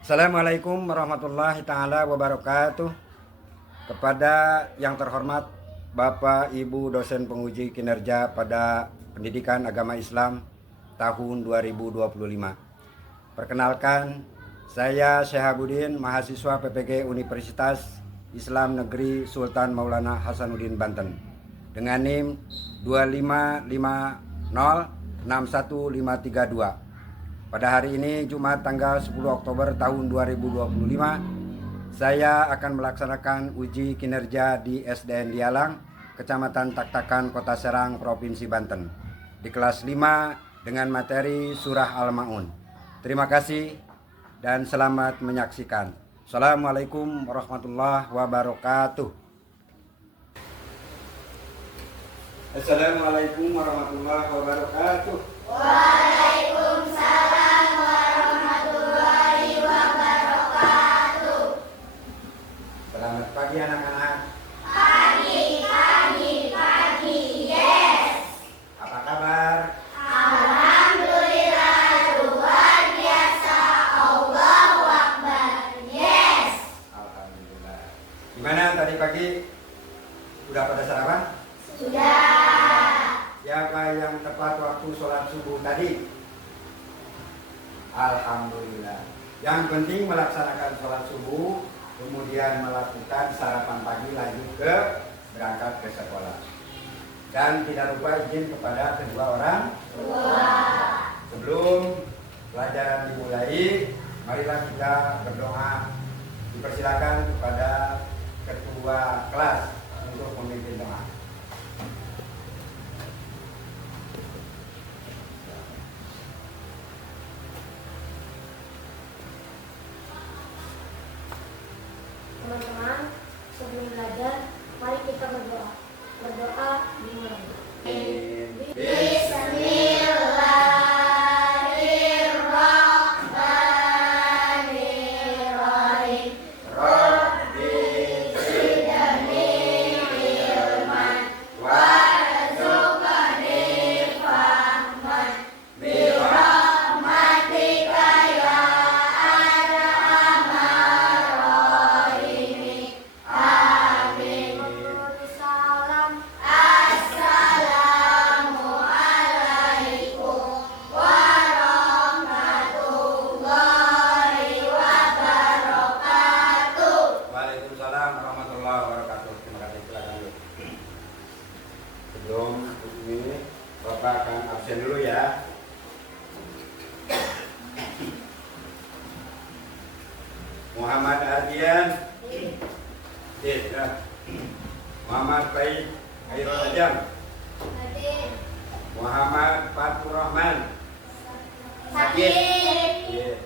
Assalamualaikum warahmatullahi taala wabarakatuh. Kepada yang terhormat Bapak Ibu dosen penguji kinerja pada Pendidikan Agama Islam tahun 2025. Perkenalkan, saya Syahabuddin, mahasiswa PPG Universitas Islam Negeri Sultan Maulana Hasanuddin Banten dengan NIM 255061532. Pada hari ini Jumat tanggal 10 Oktober tahun 2025, saya akan melaksanakan uji kinerja di SDN Dialang, Kecamatan Taktakan, Kota Serang, Provinsi Banten, di kelas 5 dengan materi Surah Al-Ma'un. Terima kasih dan selamat menyaksikan. Assalamualaikum warahmatullahi wabarakatuh. Assalamualaikum warahmatullahi wabarakatuh. Waalaikumsalam warahmatullahi wabarakatuh. Selamat pagi anak-anak. Pagi, yes. Apa kabar? Alhamdulillah, luar biasa. Allahu Akbar, yes. Alhamdulillah. Gimana tadi pagi? Udah pada sarapan? Sudah. Siapa yang tepat waktu sholat subuh tadi? Alhamdulillah. Yang penting melaksanakan sholat subuh, kemudian melakukan sarapan pagi, lanjut ke berangkat ke sekolah. Dan tidak lupa izin kepada kedua orang tua. Sebelum pelajaran dimulai, marilah kita berdoa. Dipersilakan kepada ketua kelas untuk memimpin doa. Teman-teman, sebelum belajar, mari kita berdoa. Berdoa dimulai. Bismillahirrahmanirrahim. Rabbi zidni ilman warzuqni fahman birahmatika ya arhamar rahimin. Amin. Salam. Assalamualaikum warahmatullahi wabarakatuh. Waalaikumsalam warahmatullahi wabarakatuh. Terima kasih, silakan dulu. Sebelum ini, Bapak akan absen dulu ya. Muhammad Ardian. Ya. Muhammad Baik Khairul Ajam. Hadir. Muhammad Fatur Rahman. Hadir. Ya.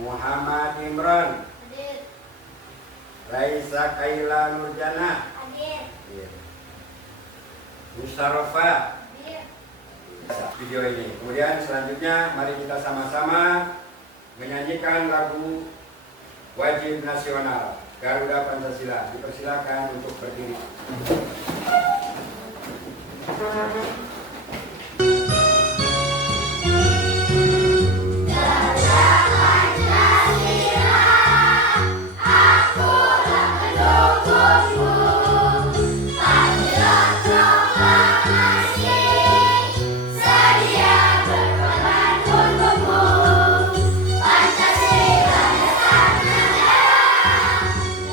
Muhammad Imran. Hadir. Raisa Kaila Nurjana. Hadir. Ya. Musyarofa. Hadir. Video ini. Kemudian selanjutnya mari kita sama-sama menyanyikan lagu wajib nasional Garuda Pancasila. Dipersilakan untuk berdiri. Akulah pendukungmu, patriot proklamasi, sedia berkorban untukmu. Pancasila dasar negara,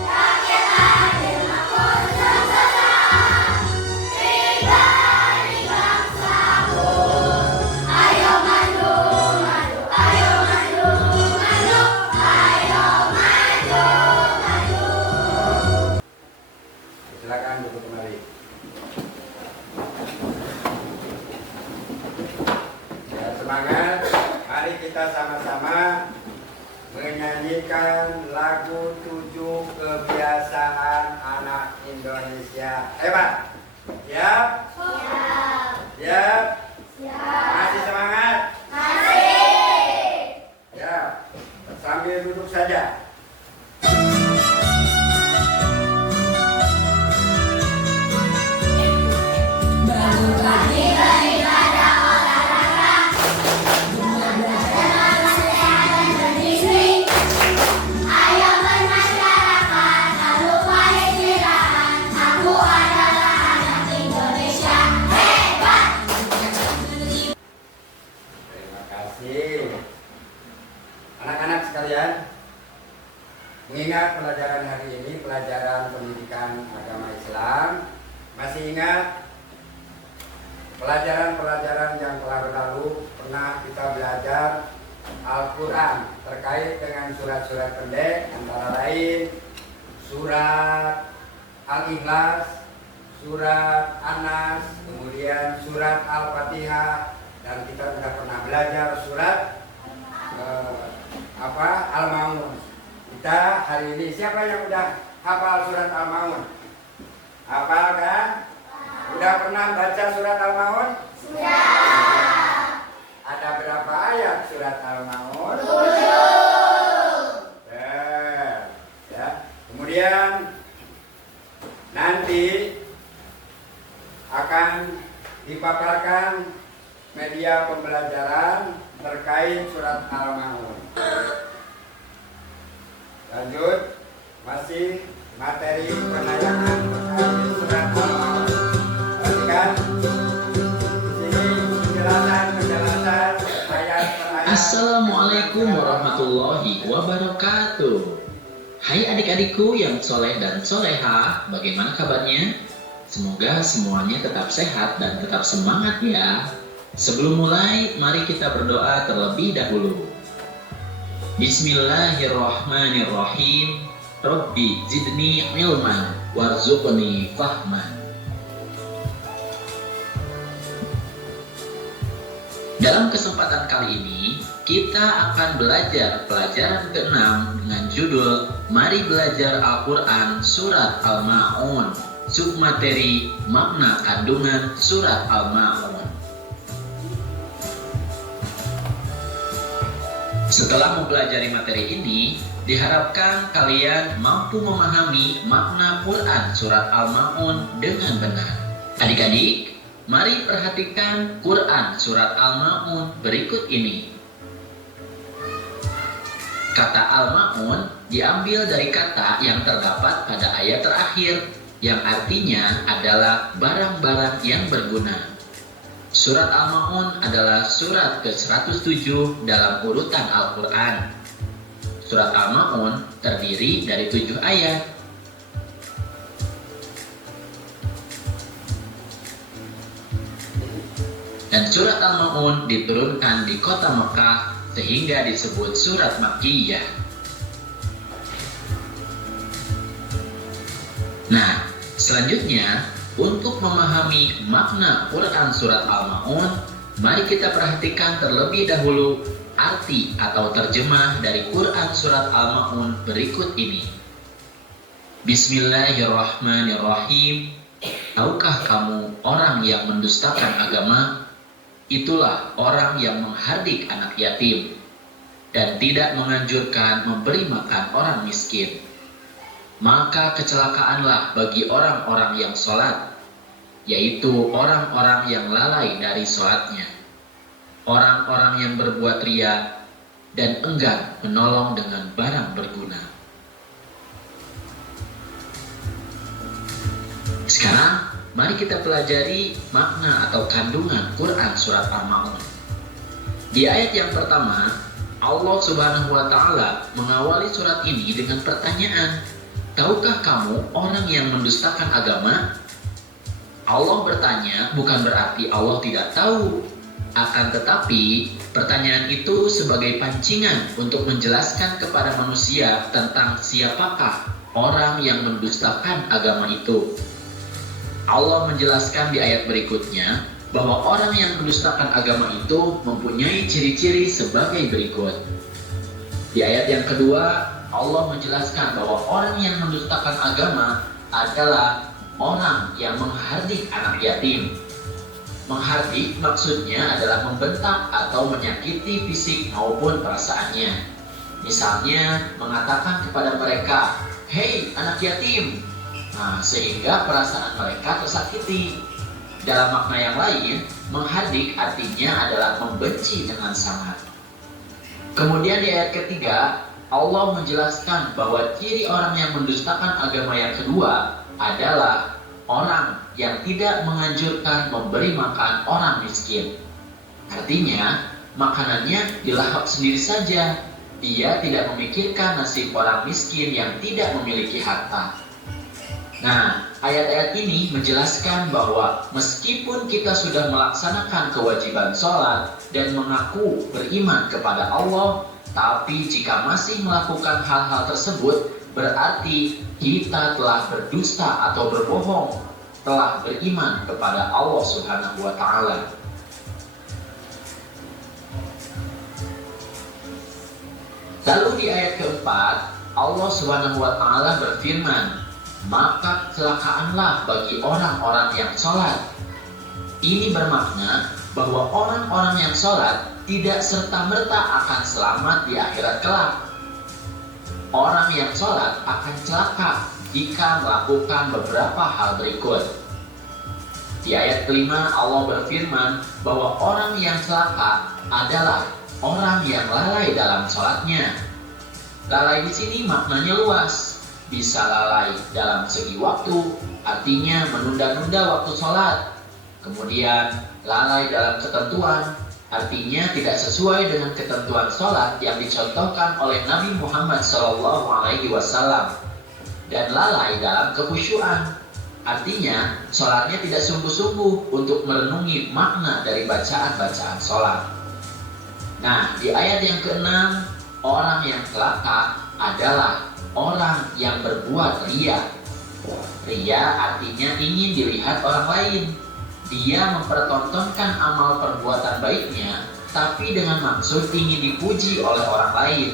rakyat adil makmur sejahtera, pribadi bangsaku. Ayo maju, maju, ayo maju, maju, ayo maju, maju. Silakan duduk kembali. Ya, semangat. Mari kita sama-sama menyanyikan lagu 7 kebiasaan anak Indonesia hebat. Siap? Siap. Siap? Siap. Masih semangat? Masih. Ya. Sambil duduk saja. Bagi-bagi pada olahraga, Anak-anak sekalian, mengingat pelajaran hari ini, pelajaran pendidikan agama Islam, masih ingat pelajaran-pelajaran yang telah berlalu, pernah kita belajar Al-Quran terkait dengan surat-surat pendek, antara lain surat Al-Ikhlas, surat An-Nas, kemudian surat Al-Fatihah, dan kita sudah pernah belajar surat Al-Maun. Kita hari ini, siapa yang udah hafal surat Al-Maun? Hafal kan? Udah pernah baca surat Al-Maun? Sudah. Ada berapa ayat surat Al-Maun? 7. Ya. Kemudian nanti akan dipaparkan media pembelajaran terkait surat Al-Maun. Lanjut, masih materi penayangan terkait surat Al-Maun. Perhatikan di sini penjelasan ayat per ayat. Assalamualaikum warahmatullahi wabarakatuh. Hai adik-adikku yang soleh dan soleha, bagaimana kabarnya? Semoga semuanya tetap sehat dan tetap semangat ya. Sebelum mulai, mari kita berdoa terlebih dahulu. Bismillahirrahmanirrahim. Rabbi zidni ilman warzuqni fahman. Dalam kesempatan kali ini, kita akan belajar pelajaran ke-6 dengan judul Mari Belajar Al-Quran Surat Al-Ma'un, submateri makna kandungan surat Al-Ma'un. Setelah mempelajari materi ini, diharapkan kalian mampu memahami makna Quran surat Al-Ma'un dengan benar. Adik-adik, mari perhatikan Quran surat Al-Ma'un berikut ini. Kata Al-Ma'un diambil dari kata yang terdapat pada ayat terakhir, yang artinya adalah barang-barang yang berguna. Surat Al-Ma'un adalah surat ke-107 dalam urutan Al-Quran. Surat Al-Ma'un terdiri dari 7 ayat. Dan surat Al-Ma'un diturunkan di kota Mekah sehingga disebut surat Makkiyah. Nah, selanjutnya, untuk memahami makna Quran surat Al-Ma'un, mari kita perhatikan terlebih dahulu arti atau terjemah dari Quran surat Al-Ma'un berikut ini. Bismillahirrahmanirrahim. Tahukah kamu orang yang mendustakan agama? Itulah orang yang menghardik anak yatim dan tidak menganjurkan memberi makan orang miskin. Maka kecelakaanlah bagi orang-orang yang sholat, yaitu orang-orang yang lalai dari sholatnya, orang-orang yang berbuat ria dan enggan menolong dengan barang berguna. Sekarang, mari kita pelajari makna atau kandungan Quran surat Al-Ma'un. Di ayat yang pertama, Allah Subhanahu wa Ta'ala mengawali surat ini dengan pertanyaan, tahukah kamu orang yang mendustakan agama? Allah bertanya bukan berarti Allah tidak tahu. Akan tetapi, pertanyaan itu sebagai pancingan untuk menjelaskan kepada manusia tentang siapakah orang yang mendustakan agama itu. Allah menjelaskan di ayat berikutnya bahwa orang yang mendustakan agama itu mempunyai ciri-ciri sebagai berikut. Di ayat yang kedua, Allah menjelaskan bahwa orang yang mendustakan agama adalah orang yang menghardik anak yatim. Menghardik maksudnya adalah membentak atau menyakiti fisik maupun perasaannya. Misalnya mengatakan kepada mereka, "Hei anak yatim." Nah, sehingga perasaan mereka tersakiti. Dalam makna yang lain, menghardik artinya adalah membenci dengan sangat. Kemudian di ayat ketiga, Allah menjelaskan bahwa ciri orang yang mendustakan agama yang kedua adalah orang yang tidak menganjurkan memberi makan orang miskin. Artinya, makanannya dilahap sendiri saja, dia tidak memikirkan nasib orang miskin yang tidak memiliki harta. Nah, ayat-ayat ini menjelaskan bahwa meskipun kita sudah melaksanakan kewajiban sholat dan mengaku beriman kepada Allah, tapi jika masih melakukan hal-hal tersebut, berarti kita telah berdusta atau berbohong, telah beriman kepada Allah Subhanahu wa Ta'ala. Lalu di ayat keempat, Allah Subhanahu wa Ta'ala berfirman, maka celakaanlah bagi orang-orang yang sholat. Ini bermakna bahwa orang-orang yang sholat tidak serta-merta akan selamat di akhirat kelak. Orang yang sholat akan celaka jika melakukan beberapa hal berikut. Di ayat kelima Allah berfirman bahwa orang yang celaka adalah orang yang lalai dalam sholatnya. Lalai di sini maknanya luas. Bisa lalai dalam segi waktu, artinya menunda-nunda waktu sholat. Kemudian lalai dalam ketentuan, artinya tidak sesuai dengan ketentuan sholat yang dicontohkan oleh Nabi Muhammad SAW. Dan lalai dalam kekhusyuan, artinya sholatnya tidak sungguh-sungguh untuk merenungi makna dari bacaan-bacaan sholat. Nah, di ayat yang ke-6, orang yang celaka adalah orang yang berbuat ria. Ria artinya ingin dilihat orang lain. Dia mempertontonkan amal perbuatan baiknya, tapi dengan maksud ingin dipuji oleh orang lain.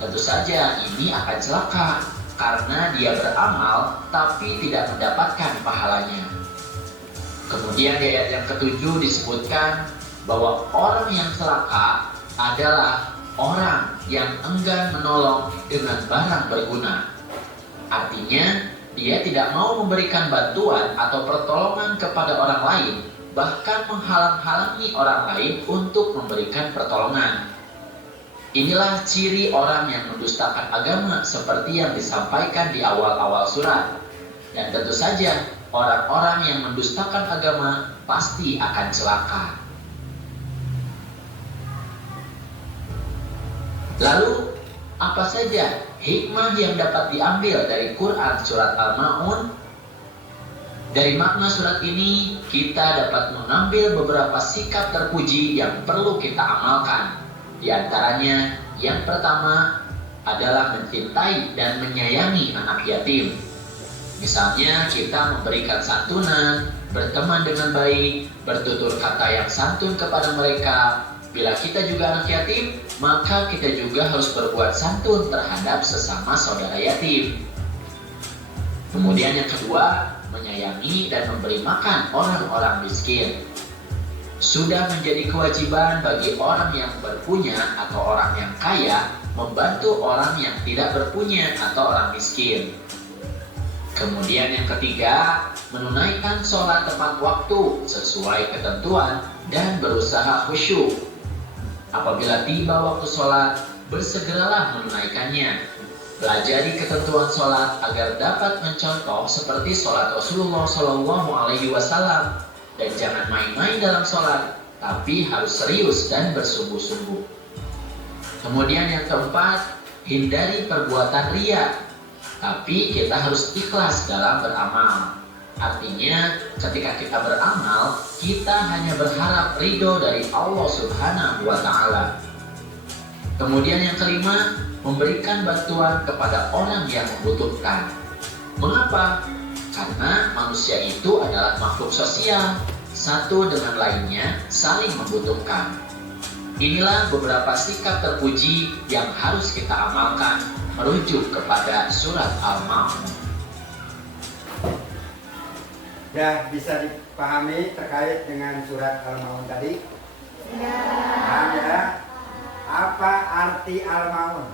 Tentu saja ini akan celaka, karena dia beramal tapi tidak mendapatkan pahalanya. Kemudian di ayat yang ke-7 disebutkan bahwa orang yang celaka adalah orang yang enggan menolong dengan barang berguna. Artinya, dia tidak mau memberikan bantuan atau pertolongan kepada orang lain, bahkan menghalang-halangi orang lain untuk memberikan pertolongan. Inilah ciri orang yang mendustakan agama seperti yang disampaikan di awal-awal surat. Dan tentu saja, orang-orang yang mendustakan agama pasti akan celaka. Lalu, apa saja hikmah yang dapat diambil dari Quran surat Al-Ma'un? Dari makna surat ini, kita dapat mengambil beberapa sikap terpuji yang perlu kita amalkan. Di antaranya, yang pertama adalah mencintai dan menyayangi anak yatim. Misalnya, kita memberikan santunan, berteman dengan baik, bertutur kata yang santun kepada mereka. Bila kita juga anak yatim, maka kita juga harus berbuat santun terhadap sesama saudara yatim. Kemudian yang kedua, menyayangi dan memberi makan orang-orang miskin. Sudah menjadi kewajiban bagi orang yang berpunya atau orang yang kaya membantu orang yang tidak berpunya atau orang miskin. Kemudian yang ketiga, menunaikan sholat tepat waktu sesuai ketentuan dan berusaha khusyuk. Apabila tiba waktu sholat, bersegeralah menunaikannya. Pelajari ketentuan sholat agar dapat mencontoh seperti sholat Rasulullah SAW. Dan jangan main-main dalam sholat, tapi harus serius dan bersungguh-sungguh. Kemudian yang keempat, hindari perbuatan riya. Tapi kita harus ikhlas dalam beramal. Artinya, ketika kita beramal, kita hanya berharap ridho dari Allah Subhanahu wa Ta'ala. Kemudian yang kelima, memberikan bantuan kepada orang yang membutuhkan. Mengapa? Karena manusia itu adalah makhluk sosial, satu dengan lainnya saling membutuhkan. Inilah beberapa sikap terpuji yang harus kita amalkan merujuk kepada surat Al-Ma'un. Ya, bisa dipahami terkait dengan surat Al-Ma'un tadi? Ya. Paham ya? Apa arti Al-Ma'un?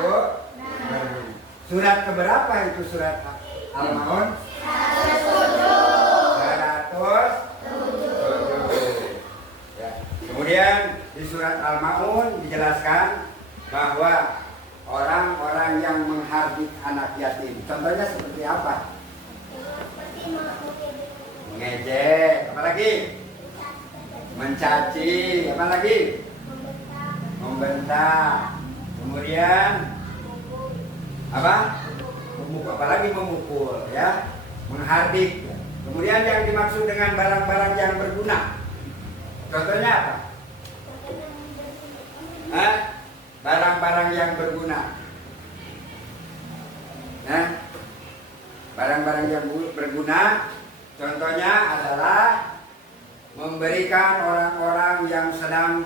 Bu? Surat keberapa itu surat Al-Ma'un? 107. Ya. Kemudian di surat Al-Ma'un dijelaskan bahwa orang-orang yang menghardik anak yatim, contohnya seperti apa? Mengejek, apalagi? Mencaci, apalagi? membentak, kemudian apa? Apalagi memukul, ya, menghardik. Kemudian yang dimaksud dengan barang-barang yang berguna, contohnya apa? Barang-barang yang berguna. Nah, barang-barang yang berguna, contohnya adalah memberikan orang-orang yang sedang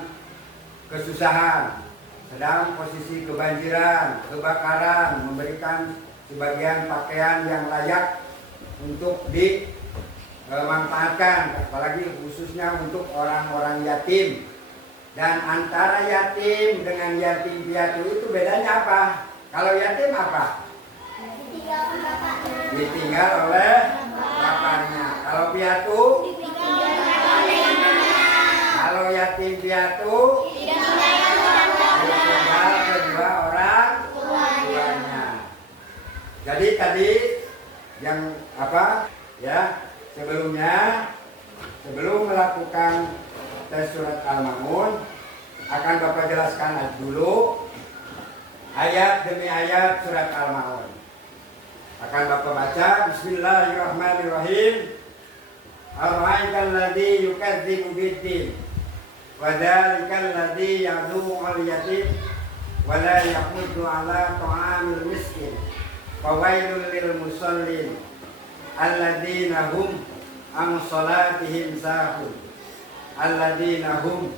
kesusahan, sedang posisi kebanjiran, kebakaran, memberikan sebagian pakaian yang layak untuk dimanfaatkan, apalagi khususnya untuk orang-orang yatim. Dan antara yatim dengan yatim piatu itu bedanya apa? Kalau yatim apa? Ditinggal oleh bapaknya. Kalau piatu? Kalau yatim piatu ditinggal kedua orang tuanya. Jadi tadi yang apa? Ya, sebelum melakukan tes surat Al-Ma'un akan Bapak jelaskan dulu ayat demi ayat surat Al-Ma'un. Akan Bapak baca Bismillahirrahmanirrahim. Ar-ra'aital ladzi yukadzibu bid-din wa dzalikal ladzi ya'dhu al-yatim wa la yahuddu 'ala ta'amil miskin. Fawailul lil musallin alladzina hum an salatihim sahun alladzina hum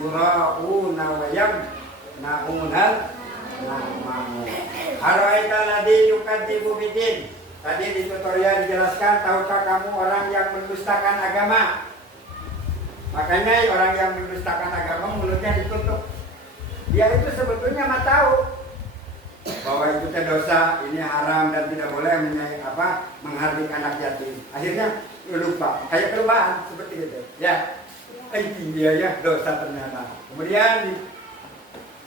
yura'una wa yamna'unal ma'mun. Ar-ra'aital ladzi yukadzibu bid-din. Tadi di tutorial dijelaskan, tahukah kamu orang yang mendustakan agama? Makanya orang yang mendustakan agama mulutnya ditutup. Dia itu sebetulnya mah tahu bahwa itu dosa, ini haram dan tidak boleh menghardik anak yatim. Akhirnya lupa, kayak kelupaan seperti itu. Ya, dia ya dosa ternyata. Kemudian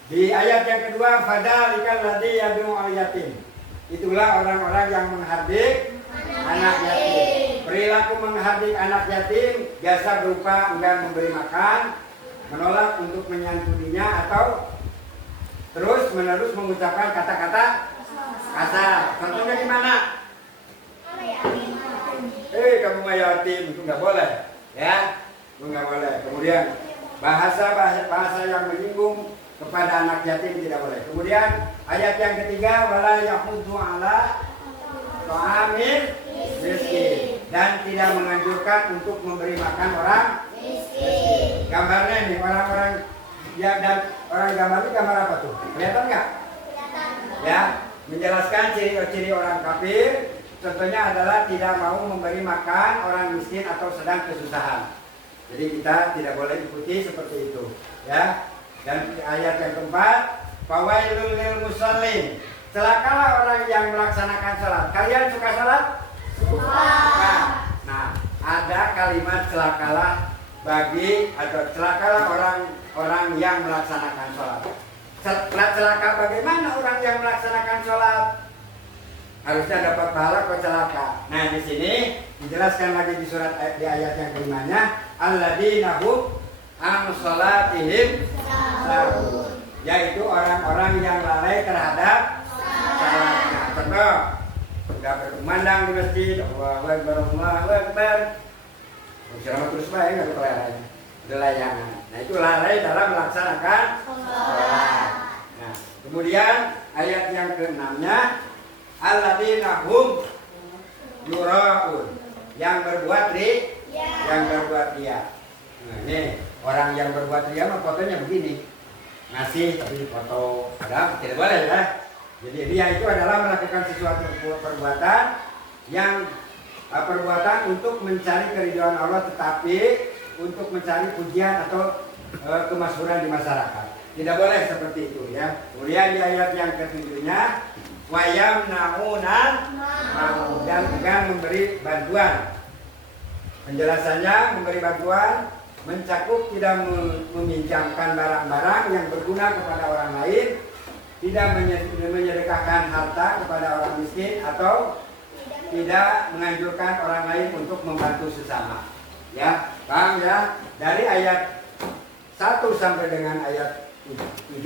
di ayat yang kedua, fadzalikal ladzi yad'u al-yatim. Itulah orang-orang yang menghardik anak yatim. Perilaku menghardik anak yatim biasa berupa enggan memberi makan, menolak untuk menyantuninya, atau terus menerus mengucapkan kata-kata kasar. Contohnya di mana? Kamu mah yatim, itu nggak boleh, ya, itu nggak boleh. Kemudian bahasa yang menyinggung kepada anak yatim tidak boleh. Kemudian ayat yang ketiga, wala yahuddu 'ala ta'amil miskin, dan tidak menganjurkan untuk memberi makan orang miskin. Gambarnya ini orang-orang ya, dan orang gambar ini gambar apa tuh? Kelihatan nggak? Ya, menjelaskan ciri-ciri orang kafir. Contohnya adalah tidak mau memberi makan orang miskin atau sedang kesusahan. Jadi kita tidak boleh ikuti seperti itu, ya. Dan ayat yang keempat, fawailul lil musallin. Celakalah orang yang melaksanakan salat. Kalian suka salat? Suka. Nah, ada kalimat celakalah bagi atau celakalah orang yang melaksanakan salat. Celaka bagaimana orang yang melaksanakan salat? Harusnya dapat pahala kok celaka. Nah, di sini dijelaskan lagi di ayat yang kelimanya, alladzina hum an salatihim sahun, yaitu orang-orang yang lalai terhadap salatnya. Contoh, sudah berkumandang di masjid, Allahu Akbar, Allahu Akbar, ceramah terus baik, nggak kelelayan, delayangan. Nah, itu lalai dalam melaksanakan salat. Nah, kemudian ayat yang ke-6-nya, alladzina hum yura'un, yang berbuat riya. Nah, ini orang yang berbuat riya mah fotonya begini, ngasih tapi foto, padahal tidak boleh, ya. Jadi riya itu adalah melakukan sesuatu perbuatan yang untuk mencari keridhaan Allah, tetapi untuk mencari pujian atau kemasyhuran di masyarakat. Tidak boleh seperti itu, ya. Kemudian di ayat yang ke-7-nya, wa yamna'unal ma'un, dan enggan memberi bantuan. Penjelasannya, memberi bantuan mencakup tidak meminjamkan barang-barang yang berguna kepada orang lain, tidak menyedekahkan harta kepada orang miskin, atau tidak menganjurkan orang lain untuk membantu sesama. Ya, paham ya? Dari ayat 1 sampai dengan ayat 7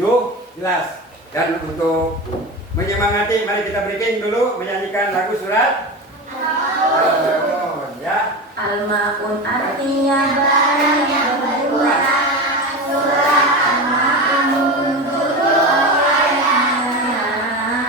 jelas. Dan untuk menyemangati, mari kita breaking dulu menyanyikan lagu surat Al-Maun ya. Al-Maun artinya barang yang berguna. Surat Al-Maun tujuh ayatnya.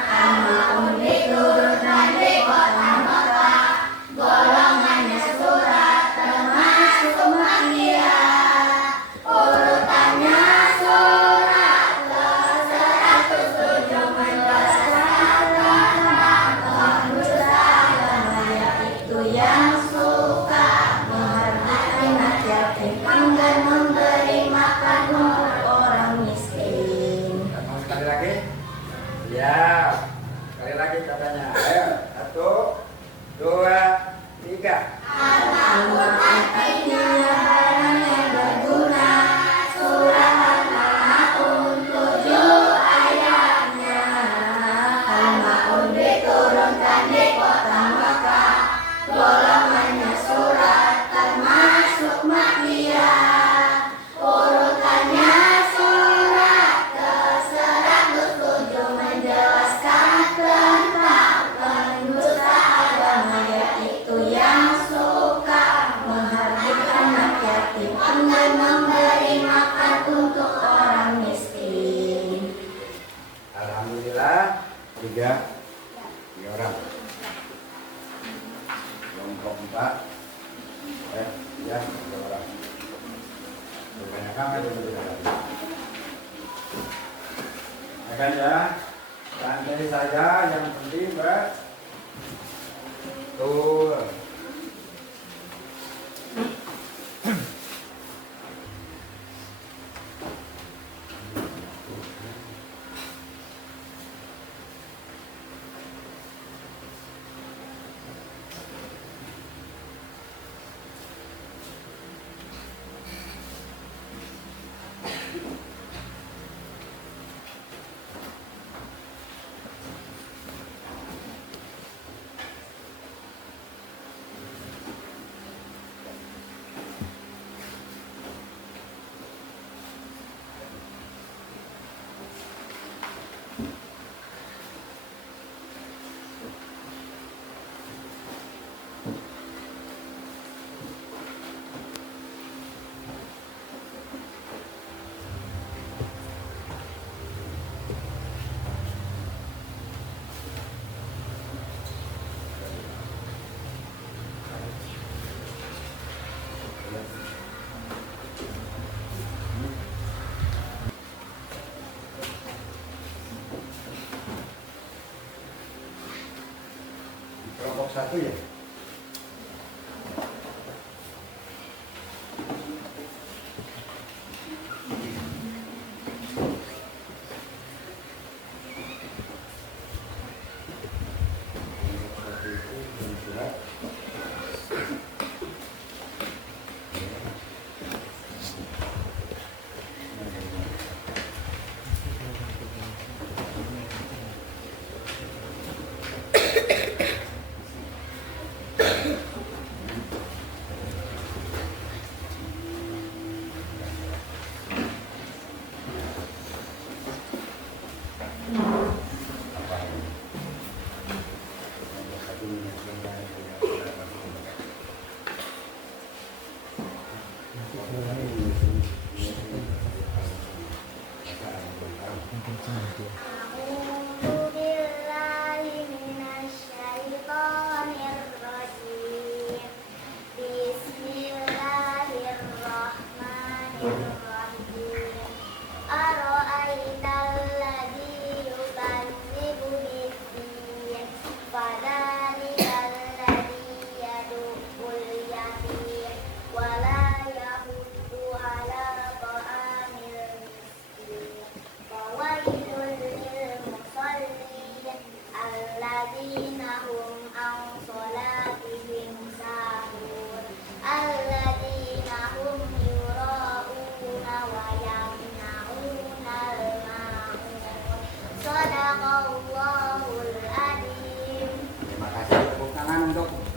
Al-Maun diturunkan di kota Mekah. Golongannya surat termasuk Makkiyah. Urutannya surat ke-107 menjelaskan tentang manusia agama, yaitu yang suka menghargai anak yatim dan memberi makan untuk orang miskin. Mau sekali lagi? Ya, sekali lagi katanya. Ayo, 1, 2, 3. Al-Maun artinya barang yang berguna. Surat Al-Maun tujuh ayatnya. Al-Maun diturunkan di kota Mekah. Golongannya surat termasuk Makkiyah. Urutannya surat ke-107 menjelaskan tentang pendusta agama, yaitu yang suka menghargai anak yatim dan memberi makan untuk orang miskin. Alhamdulillah 3 orang. Kelompok 4 ya 3 orang. Kebanyakan aja tidak lagi. Akan ya, santai saja, yang penting betul. Kelompok 1 ya.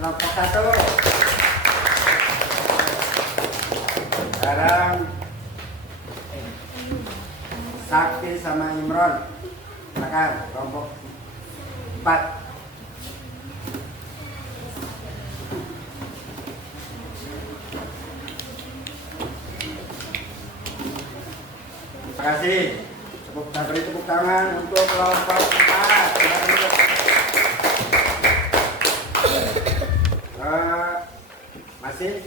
kelompok 1. Sekarang Sakti sama Imron. Silakan kelompok 4. Terima kasih. Beri tepuk tangan untuk kelompok 4. Masih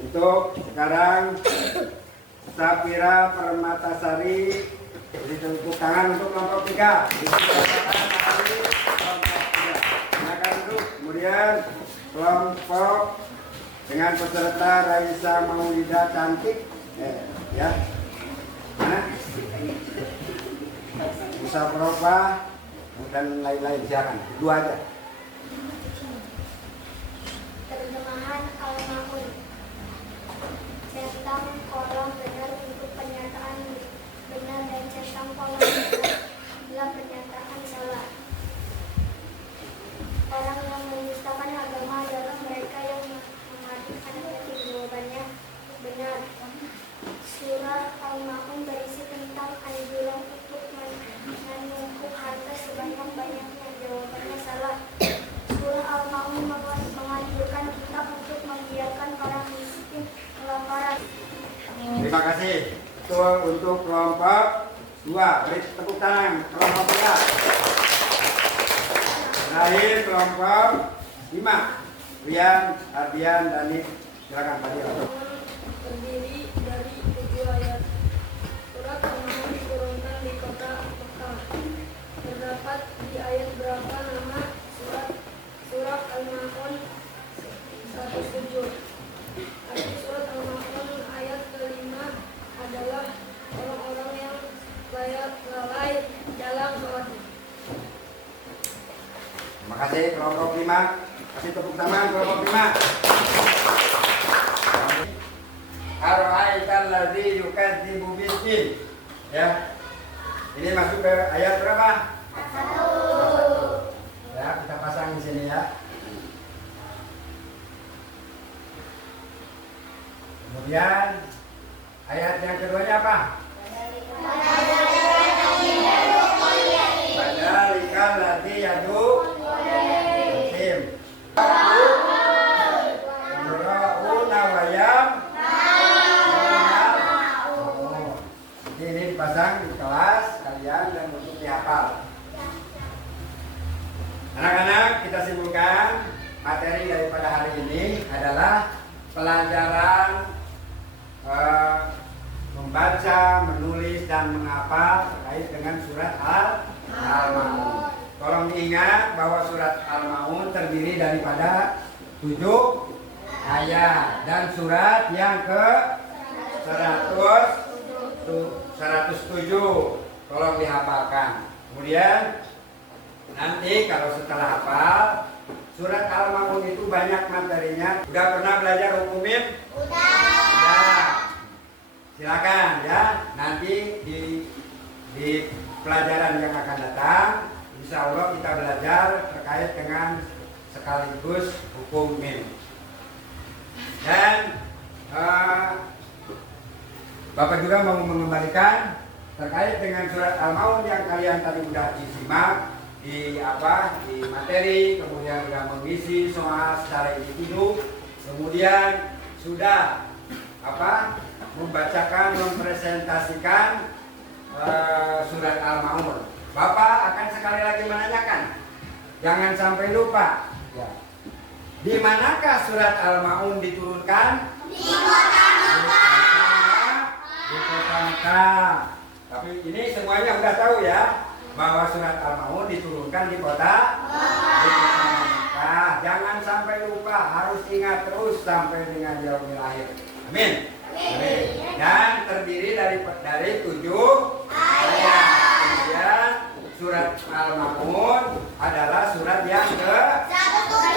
untuk sekarang Sapira Permatasari, beri tepuk tangan untuk kelompok 3. Silakan duduk. Kemudian kelompok dengan peserta Raisa Maulida Cantik, ya. Mana? Musa Profa dan lain-lain, silakan. Dua aja. Terjemahan Al-Ma'un. Centang kolom benar untuk pernyataan benar dan centang kolom benar bila pernyataan salah. Orang yang menistakan agama adalah mereka yang mematikan yatim. Jawabannya benar. Surah Al-Ma'un berisi tentang anjuran untuk menumpuk harta sebanyak-banyaknya. Jawabannya salah. Surah Al-Ma'un menganjurkan kita untuk membiarkan orang miskin kelaparan. Terima kasih. Betul untuk kelompok 2. Beri tepuk tangan kelompok 3. Terakhir kelompok 5. Rian, Ardian, Danik. Silakan Pak Dian. Terdiri dari 7 ayat. Surat Al-Ma'un diturunkan di kota Mekah. Terdapat di ayat berapa nama surat Al-Ma'un 107. Arti surat Al-Ma'un ayat kelima adalah orang-orang yang lalai dalam sholatnya. Terima kasih kelompok 5. Kasih tepuk tangan kelompok 5. Ara'aital ladzi yukadzibu bid-din. Ya. Ini masuk ke ayat berapa? 1. Ya, kita pasang di sini ya. Kemudian ayat yang keduanya apa? Fadzalikal ladzi yadu tim. Yura'una wa ini dipasang di kelas kalian dan untuk dihafal. Anak-anak, kita simpulkan materi daripada hari ini adalah pelajaran membaca, menulis, dan menghafal terkait dengan surat Al-Ma'un. Tolong diingat bahwa surat Al-Ma'un terdiri daripada 7 ayat dan surat yang ke 107. Tolong dihafalkan. Kemudian nanti kalau setelah hafal surat Al-Ma'un itu banyak materinya. Udah pernah belajar hukumin? Udah. Silakan ya. Nanti di pelajaran yang akan datang, insya Allah kita belajar terkait dengan sekaligus hukum mim. Dan Bapak juga mau mengembalikan terkait dengan surat Al-Ma'un yang kalian tadi sudah disimak di materi, kemudian sudah mengisi soal secara individu, kemudian sudah membacakan, mempresentasikan surat Al-Ma'un. Bapak akan sekali lagi menanyakan, jangan sampai lupa. Ya. Di manakah surat Al-Ma'un diturunkan? Di kota Mekah. Tapi ini semuanya sudah tahu ya, bahwa surat Al-Ma'un diturunkan di kota Mekah. Jangan sampai lupa, harus ingat terus sampai dengan yaumil akhir. Amin. Amin. Dan terdiri dari 7 ayat. Kemudian surat Al-Ma'un adalah surat yang ke 107.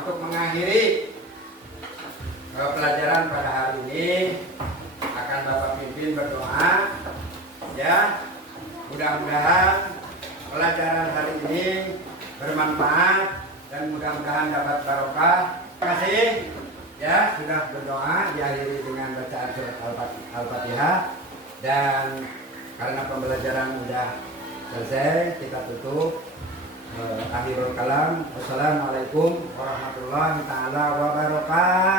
Untuk mengakhiri pelajaran pada hari ini akan Bapak pimpin berdoa ya. Mudah-mudahan pelajaran hari ini bermanfaat dan mudah-mudahan dapat barokah Terima kasih ya sudah berdoa, diakhiri dengan bacaan surat Al-Fatihah, dan karena pembelajaran sudah selesai kita tutup. Akhirul kalam. Wassalamualaikum warahmatullahi taala wabarakatuh.